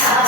Yeah.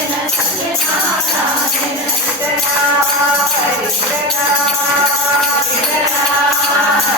Thank you.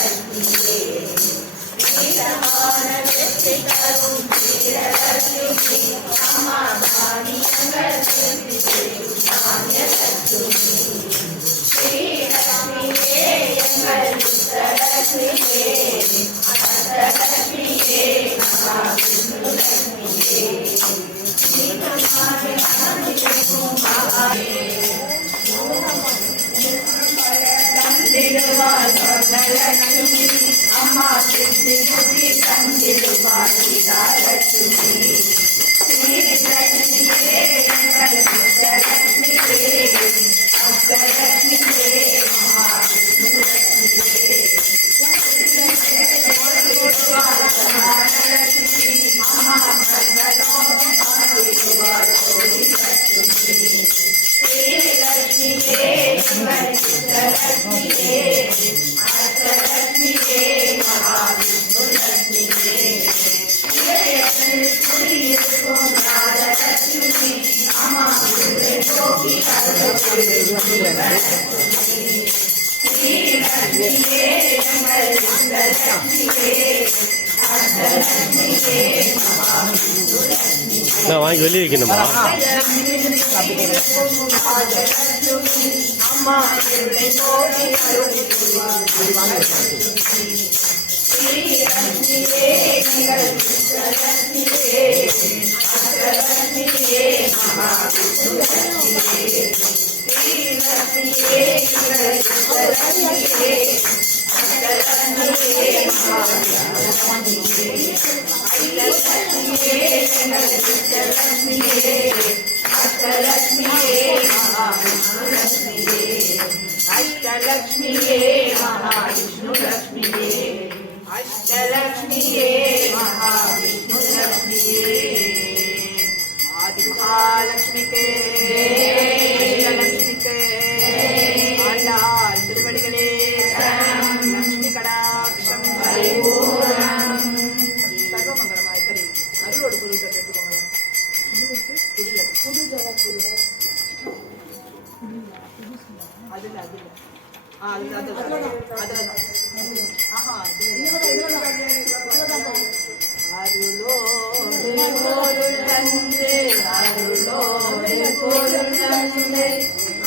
Bye. ನಲಕ್ಷ್ಮಿ ಅಮ್ಮ ಸಿದ್ಧಿ ಗುರಿ ತಂದಿರುವ நான் வாங்கி வெளியே வைக்கணுமா Thank you. Yeah.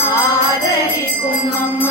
ആദരിക്കും അമ്മ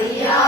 Yeah.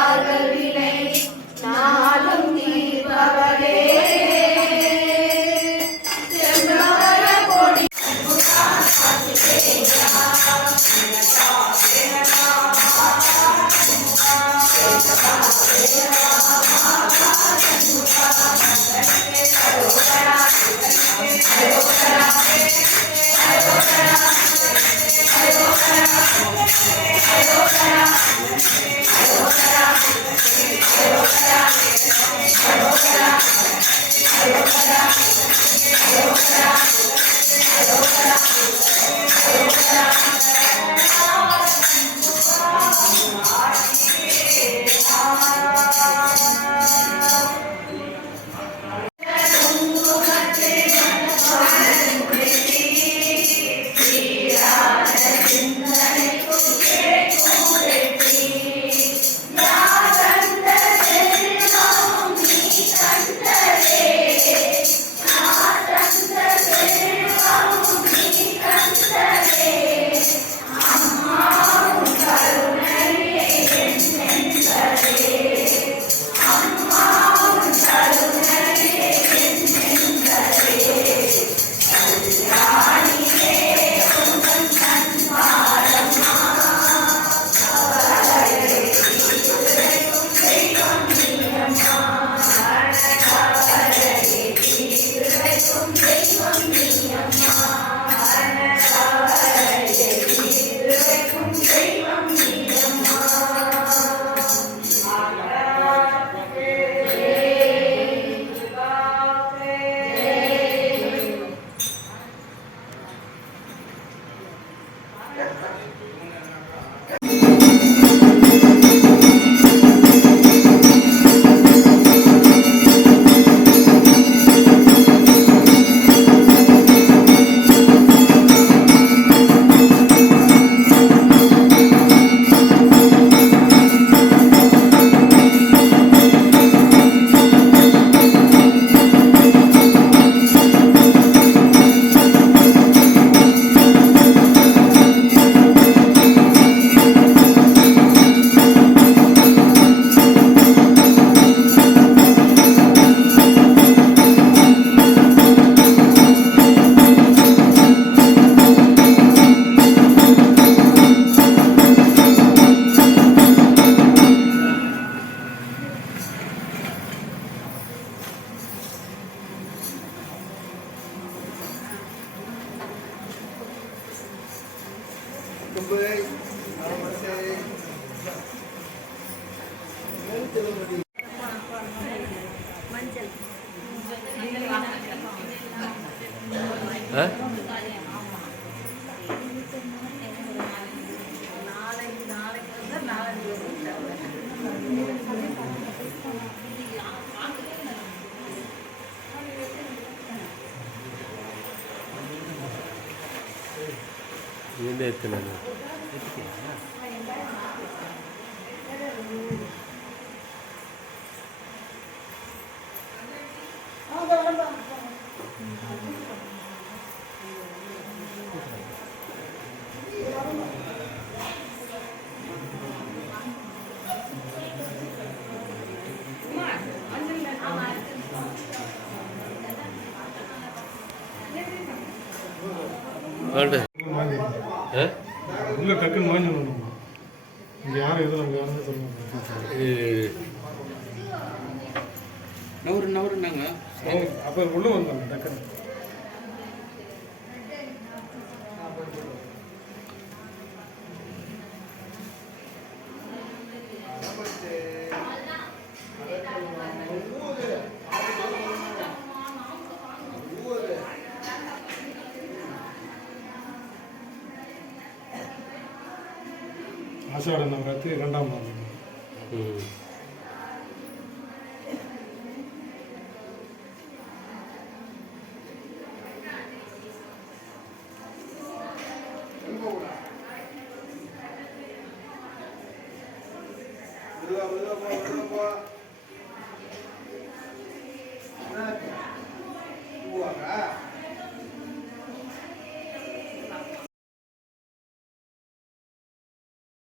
இங்கேருந்து எடுத்துனாங்க உள்ள டக்குன்னு வாங்கி வரணும் இங்கே யாரும் எதுவும் அங்கே யாருமே சொல்லுவாங்க நவரு நவருன்னாங்க. அப்போ உள்ளே வந்தாங்க டக்குன்னு.